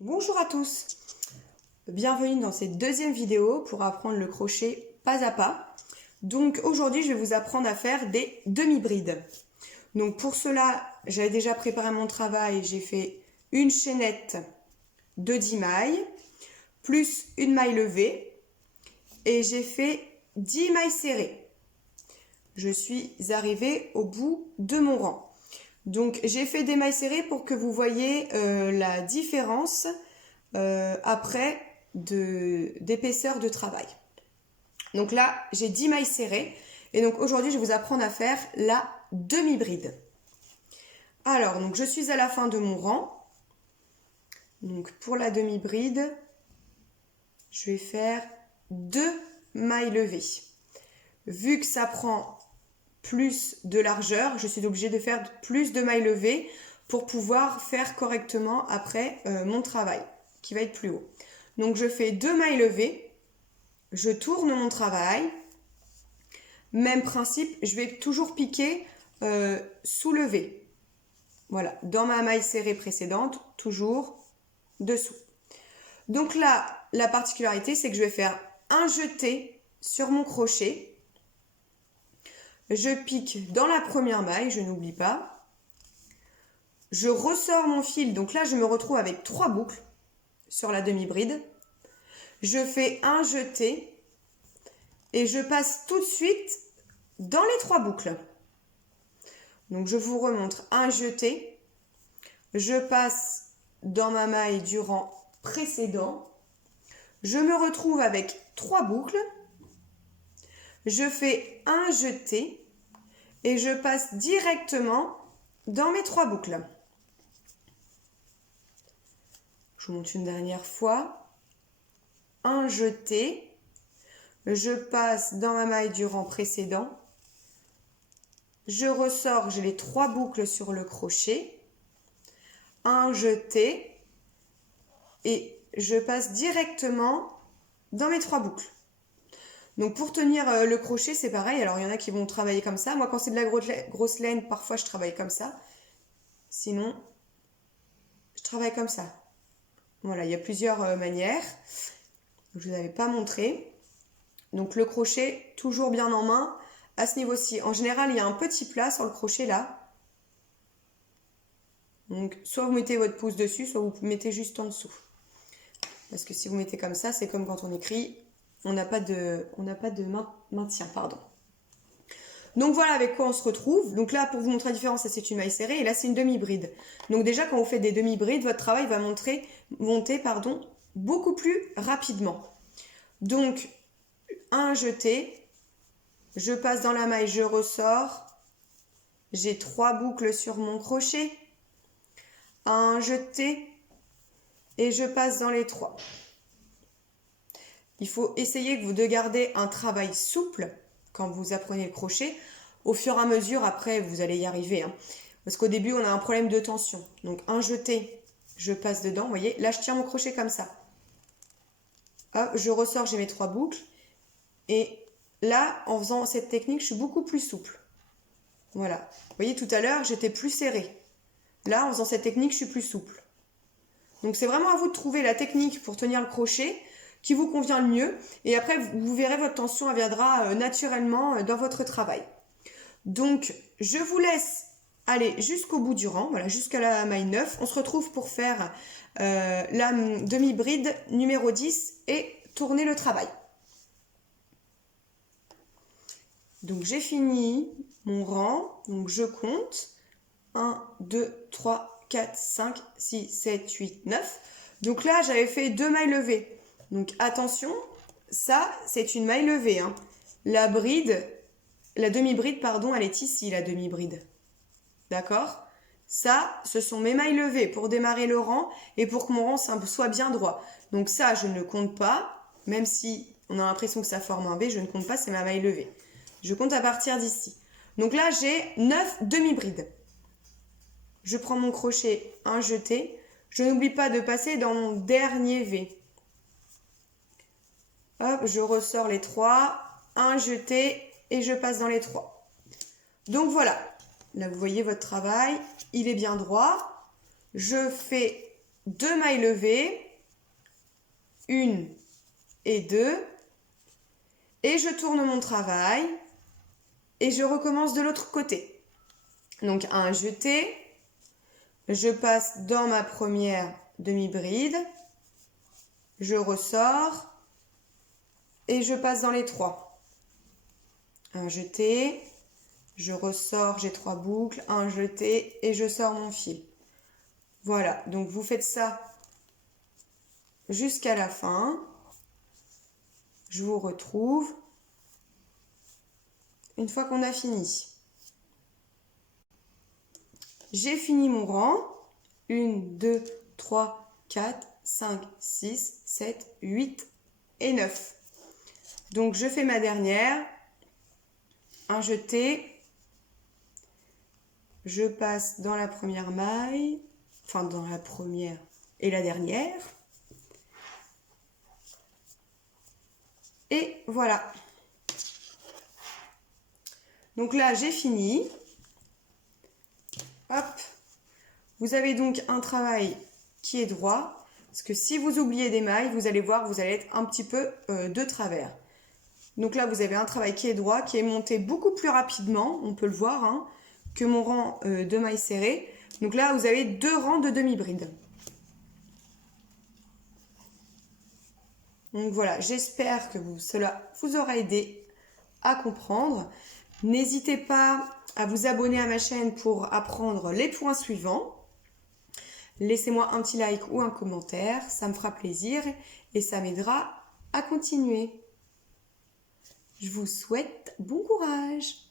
Bonjour à tous, bienvenue dans cette deuxième vidéo pour apprendre le crochet pas à pas. Donc aujourd'hui je vais vous apprendre à faire des demi-brides. Donc pour cela j'avais déjà préparé mon travail, j'ai fait une chaînette de 10 mailles, plus une maille levée et j'ai fait 10 mailles serrées. Je suis arrivée au bout de mon rang. Donc j'ai fait des mailles serrées pour que vous voyez la différence après d'épaisseur de travail. Donc là j'ai 10 mailles serrées et donc aujourd'hui je vais vous apprendre à faire la demi-bride. Alors donc je suis à la fin de mon rang. Donc pour la demi-bride, je vais faire 2 mailles levées. Vu que ça prend plus de largeur, je suis obligée de faire plus de mailles levées pour pouvoir faire correctement après mon travail qui va être plus haut. Donc je fais 2 mailles levées, je tourne mon travail, même principe, je vais toujours piquer soulevé. Voilà, dans ma maille serrée précédente, toujours dessous. Donc là, la particularité, c'est que je vais faire un jeté sur mon crochet. Je pique dans la première maille, je n'oublie pas. Je ressors mon fil, donc là je me retrouve avec 3 boucles sur la demi-bride. Je fais un jeté et je passe tout de suite dans les 3 boucles. Donc je vous remontre un jeté. Je passe dans ma maille du rang précédent. Je me retrouve avec 3 boucles. Je fais un jeté et je passe directement dans mes 3 boucles. Je vous montre une dernière fois. Un jeté, je passe dans ma maille du rang précédent. Je ressors, j'ai les 3 boucles sur le crochet. Un jeté et je passe directement dans mes 3 boucles. Donc pour tenir le crochet, c'est pareil. Alors il y en a qui vont travailler comme ça. Moi, quand c'est de la grosse laine, parfois je travaille comme ça. Sinon, je travaille comme ça. Voilà, il y a plusieurs manières. Je ne vous avais pas montré. Donc le crochet, toujours bien en main à ce niveau-ci. En général, il y a un petit plat sur le crochet là. Donc soit vous mettez votre pouce dessus, soit vous mettez juste en dessous. Parce que si vous mettez comme ça, c'est comme quand on écrit... On n'a pas de maintien, pardon. Donc voilà avec quoi on se retrouve. Donc là, pour vous montrer la différence, ça c'est une maille serrée et là c'est une demi-bride. Donc déjà, quand vous faites des demi-brides, votre travail va monter beaucoup plus rapidement. Donc, un jeté, je passe dans la maille, je ressors. J'ai 3 boucles sur mon crochet. Un jeté et je passe dans les 3. Il faut essayer de garder un travail souple quand vous apprenez le crochet. Au fur et à mesure, après, vous allez y arriver. Parce qu'au début, on a un problème de tension. Donc, un jeté, je passe dedans. Vous voyez, là, je tiens mon crochet comme ça. Hop, je ressors, j'ai mes 3 boucles. Et là, en faisant cette technique, je suis beaucoup plus souple. Voilà. Vous voyez, tout à l'heure, j'étais plus serrée. Là, en faisant cette technique, je suis plus souple. Donc, c'est vraiment à vous de trouver la technique pour tenir le crochet qui vous convient le mieux. Et après, vous verrez, votre tension elle viendra naturellement dans votre travail. Donc, je vous laisse aller jusqu'au bout du rang, voilà, jusqu'à la maille 9. On se retrouve pour faire la demi-bride numéro 10 et tourner le travail. Donc, j'ai fini mon rang. Donc, je compte. 1, 2, 3, 4, 5, 6, 7, 8, 9. Donc là, j'avais fait 2 mailles levées. Donc attention, ça c'est une maille levée. La bride, la demi-bride, pardon, elle est ici, la demi-bride. D'accord? Ça, ce sont mes mailles levées pour démarrer le rang et pour que mon rang soit bien droit. Donc ça, je ne compte pas, même si on a l'impression que ça forme un V, je ne compte pas, c'est ma maille levée. Je compte à partir d'ici. Donc là, j'ai 9 demi-brides. Je prends mon crochet, un jeté. Je n'oublie pas de passer dans mon dernier V. Hop, je ressors les 3, un jeté et je passe dans les 3. Donc voilà, là vous voyez votre travail, il est bien droit. Je fais 2 mailles levées, 1 et 2, et je tourne mon travail et je recommence de l'autre côté. Donc un jeté, je passe dans ma première demi-bride, je ressors et je passe dans les 3. Un jeté, je ressors, j'ai 3 boucles, un jeté et je sors mon fil. Voilà, donc vous faites ça jusqu'à la fin. Je vous retrouve une fois qu'on a fini. J'ai fini mon rang. 1, 2, 3, 4, 5, 6, 7, 8 et 9. Donc je fais ma dernière. Un jeté. Je passe dans la première maille. Enfin dans la première et la dernière. Et voilà. Donc là, j'ai fini. Hop. Vous avez donc un travail qui est droit. Parce que si vous oubliez des mailles, vous allez voir, vous allez être un petit peu de travers. Donc là, vous avez un travail qui est droit, qui est monté beaucoup plus rapidement, on peut le voir, hein, que mon rang de mailles serrées. Donc là, vous avez 2 rangs de demi-bride. Donc voilà, j'espère que cela vous aura aidé à comprendre. N'hésitez pas à vous abonner à ma chaîne pour apprendre les points suivants. Laissez-moi un petit like ou un commentaire, ça me fera plaisir et ça m'aidera à continuer. Je vous souhaite bon courage!